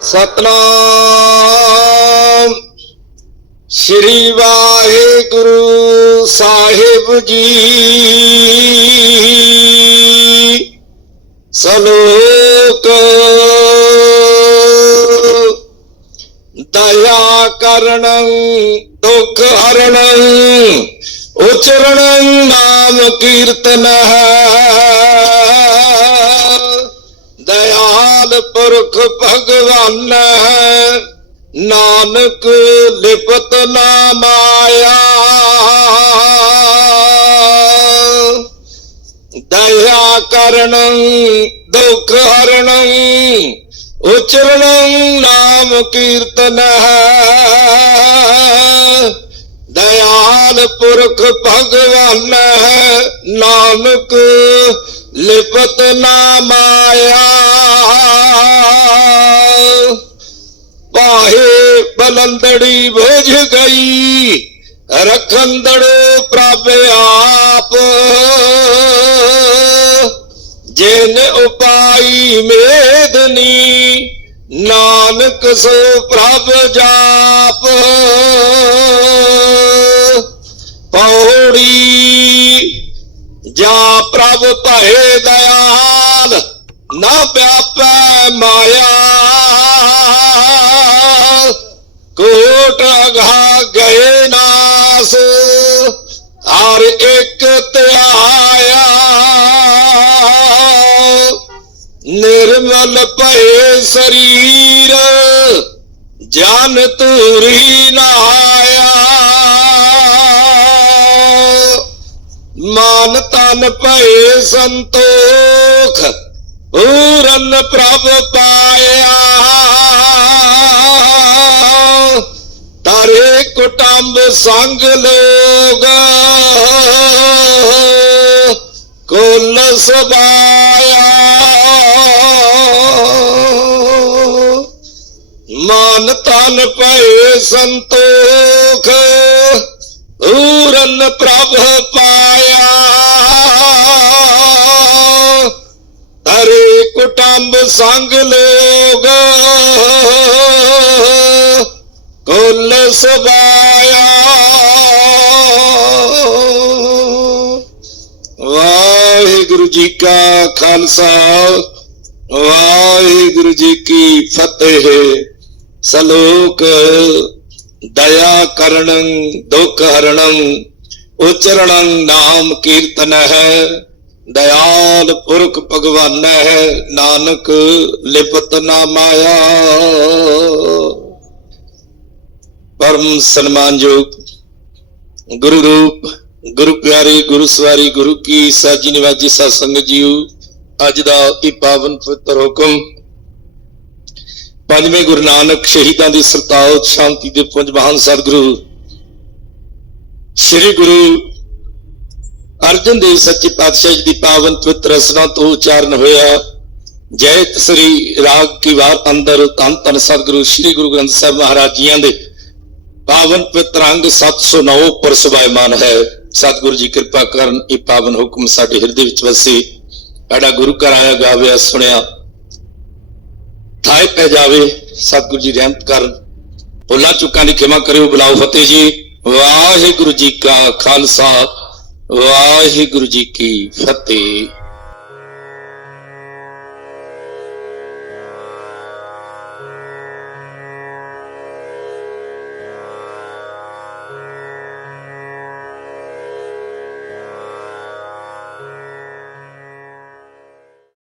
ਸਤਨਾਮ। ਸ੍ਰੀ ਵਾਹਿਗੁਰੂ ਸਾਹਿਬ ਜੀ। ਸਲੋਕ। ਦਇਆ ਕਰਣੰ ਦੁਖ ਹਰਣੰ ਉਚਰਣੰ ਨਾਮ ਕੀਰਤਨ ਦਇਆਲ ਪੁਰਖ ਭਗਵਾਨ ਹੈ ਨਾਨਕ ਲਿਪਤ ਨਾ ਮਾਇਆ ਦਇਆ ਕਰਣੰ ਦੁਖ ਹਰਣੰ ਉਚਰਣੰ ਨਾਮ ਕੀਰਤਨ ਹੈ। ਦਇਆਲ ਪੁਰਖ ਭਗਵਾਨ ਹੈ ਨਾਨਕ ਲਿਪਤ ਨਾ ਮਾਇਆ ਪਾਹੇ ਬਲੰਦੜੀ ਭੁਜ ਗਈ, ਰਖੰਦੜੋ ਪ੍ਰਭ ਆਪ। ਜਿਨ ਉਪਾਈ ਮੇਦਨੀ, ਨਾਨਕ ਸੋ ਪ੍ਰਭ ਜਾਪ। ਪੌੜੀ ਜਾ ਪ੍ਰਭ ਭਏ ਦਇਆਲ, ਨਾ ਵਿਆਪੈ ਮਾਇਆ। ਕੋਟ ਅਗਾ ਗਏ ਨਾਸ, ਹਰ ਇੱਕ ਧਿਆਇਆ ਨਿਰਮਲ ਭਏ ਸਰੀਰ, ਜਨ ਤੂਰੀ ਨਹਾਇਆ। ਮਨ ਤਨ ਭਏ ਸੰਤੋਖ ਪ੍ਰਭ ਪਾਇਆ। ਤਾਰੇ ਕੁਟੰਬ ਸੰਗ ਲੋਗ। ਕੋਲ ਸਬਾਇਆ ਮਨ ਤਨ ਭਏ ਸੰਤੋਖ। ਪੂਰਨ ਪ੍ਰਭ ਪਾ ਸੰਗ ਲੋਗ। ਕੁਲ ਸਬਾਇਆ ਵਾਹਿਗੁਰੂ ਜੀ ਕਾ ਖਾਲਸਾ, ਵਾਹਿਗੁਰੂ ਜੀ ਕੀ ਫਤਿਹ। ਸਲੋਕ, ਦਇਆ ਕਰਣੰ ਦੁਖ ਹਰਣੰ ਉਚਰਣੰ ਨਾਮ ਕੀਰਤਨ ਹੈ। ਦਇਆਲ ਪੁਰਖ ਭਗਵਾਨ ਹੈ ਨਾਨਕ ਲਿਪਤ ਨਾ ਮਾਇਆ। ਪਰਮ ਸਨਮਾਨਯੋਗ ਗੁਰੂ ਰੂਪ, ਗੁਰੂ ਪਿਆਰੇ, ਗੁਰੂ ਸਵਾਰੀ, ਗੁਰੂ ਕੀ ਸਾਜੀ ਨਿਵਾਜੀ ਸਾਧ ਸੰਗਤ ਜੀਓ, ਅੱਜ ਦਾ ਇਹ ਪਾਵਨ ਪਵਿੱਤਰ ਹੁਕਮ ਪੰਜਵੇਂ ਗੁਰੂ ਨਾਨਕ ਸ਼ਹੀਦਾਂ ਦੀ ਸਰਤਾਉ ਸ਼ਾਂਤੀ ਦੇ ਪੁੰਜ ਮਹਾਨ ਸਤਿਗੁਰੂ, ਸ੍ਰੀ ਗੁਰੂ ਅਰਜਨ ਦੇਵ ਸੱਚੇ ਪਾਤਸ਼ਾਹ ਜੀ ਦੀ ਪਾਵਨ ਪਵਿੱਤਰ ਰਸਨਾ ਤੋਂ ਉਚਾਰਨ ਹੋਇਆ। ਜੈ ਸ੍ਰੀ ਰਾਗ ਕੀ ਵਾਰ ਅੰਦਰ ਤਨ ਤਨ ਸਤਿਗੁਰੂ, ਸ੍ਰੀ ਗੁਰੂ ਗ੍ਰੰਥ ਸਾਹਿਬ ਮਹਾਰਾਜ ਜੀਆਂ ਦੇ ਪਾਵਨ ਪਵਿੱਤਰ ਅੰਗ 709 ਪਰ ਸੁਭਾਇਮਾਨ ਹੈ। ਸਤਿਗੁਰੂ ਜੀ ਕਿਰਪਾ ਕਰਨ ਇਹ ਪਾਵਨ ਹੁਕਮ ਸਾਡੇ ਹਿਰਦੇ ਵਿੱਚ ਵਸੇ। ਸਾਡਾ ਗੁਰੂ ਘਰ ਆਇਆ ਗਾਵਿਆ ਸੁਣਿਆ। ਥਾਏ ਪੈ ਜਾਵੇ ਸਤਿਗੁਰੂ ਜੀ ਰਹਿਮਤ ਕਰਨ। ਭੁੱਲਾਂ ਚੁੱਕਾਂ ਦੀ ਖਿਮਾ ਕਰਿਓ ਬੁਲਾਓ ਫਤਿਹ ਜੀ। ਵਾਹਿਗੁਰੂ ਜੀ ਕਾ ਖਾਲਸਾ। ਵਾਹਿਗੁਰੂ ਜੀ ਕੀ ਫਤਿਹ।